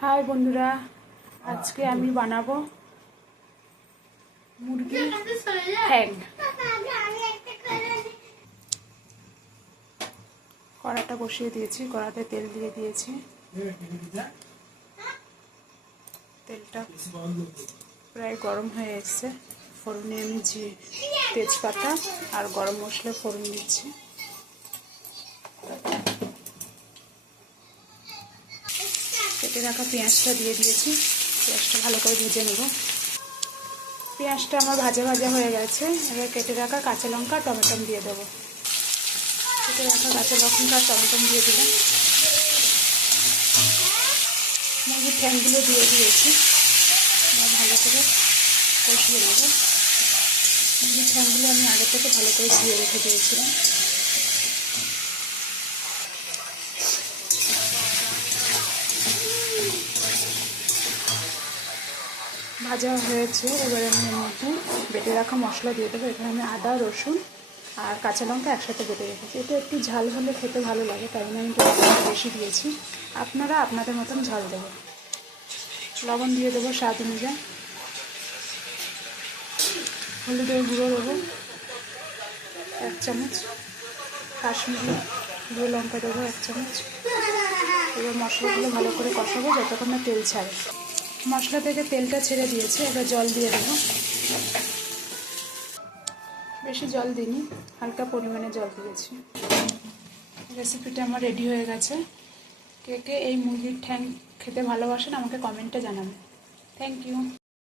High বন্ধুরা, আজকে আমি বানাবো মুরগির ঠ্যাং। কড়াটা বসিয়ে দিয়েছি, কড়াতে তেল দিয়ে দিয়েছি। তেলটা প্রায় গরম হয়ে এসছে। ফোড়নে আমি তেজপাতা আর গরম মশলা ফোড়ন দিচ্ছি। কেটে রাখা পেঁয়াজটা দিয়ে দিয়েছি। পেঁয়াজটা ভালো করে ভেজে নেব। পেঁয়াজটা আমার ভাজা ভাজা হয়ে গেছে। এবার কেটে রাখা কাঁচা লঙ্কা টমেটো দিয়ে দেবো। কেটে রাখা কাঁচা লঙ্কা টমেটো দিয়ে দিলাম। মুরগির ঠ্যাংগুলো দিয়ে দিয়েছি। ভালো করে কষিয়ে নেব। মুরগির ঠ্যাংগুলো আমি আগে থেকে ভালো করে ধুয়ে রেখে দিয়েছিলাম। ভাজা হয়েছে। এবারে আমি এর মধ্যে বেটে রাখা মশলা দিয়ে দেবো। এখানে আমি আদা, রসুন আর কাঁচা লঙ্কা একসাথে বেটে রেখেছি। এটা একটু ঝাল হলে খেতে ভালো লাগে, তাই আমি একটু বেশি দিয়েছি। আপনারা আপনাদের মতন ঝাল দেবেন। লবণ দিয়ে দেবো স্বাদ অনুযায়ী। হলুদের গুঁড়ো দেবো 1 চামচ। কাশ্মীরি গুঁড়ো লঙ্কা দেবো 1 চামচ। এবার মশলাগুলো ভালো করে কষাবো যতক্ষণ না তেল ছাড়ে। মশলা থেকে তেলটা ছেড়ে দিয়েছে। এবার জল দিয়ে দেবো। বেশি জল দিইনি, হালকা পরিমাণে জল দিয়েছি। রেসিপিটা আমার রেডি হয়ে গেছে। কে কে এই মুরগির ঠ্যাং খেতে ভালোবাসেন আমাকে কমেন্টে জানাবেন। Thank you.